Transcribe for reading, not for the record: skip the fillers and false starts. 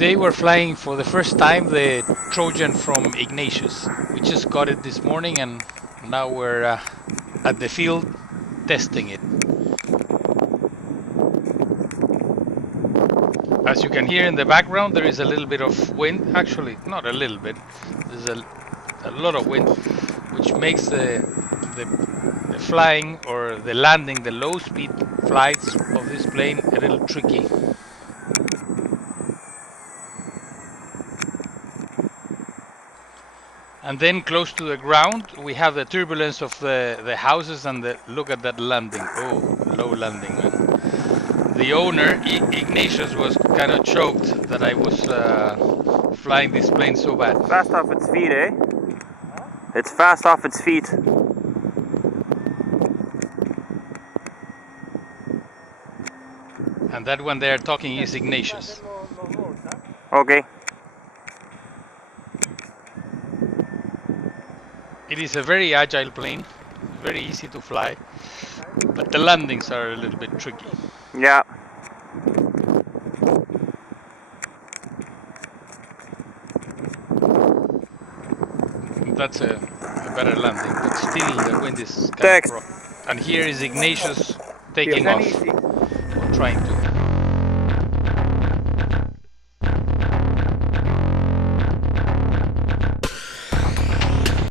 Today we're flying for the first time the Trojan from Ignacius. We just got it this morning and now we're at the field testing it. As you can hear in the background, there is a little bit of wind. Actually, not a little bit. There's a lot of wind, which makes the flying or the landing, the low-speed flights of this plane a little tricky. And then close to the ground, we have the turbulence of the houses and look at that landing. Oh, low landing, man. The owner, Ignacius, was kind of choked that I was flying this plane so bad. Fast off its feet, eh? It's fast off its feet. And that one there talking is Ignacius. Okay. It is a very agile plane, very easy to fly, but the landings are a little bit tricky. Yeah. That's a better landing, but still the wind is kind of rough. And here is Ignacius taking off, or trying to.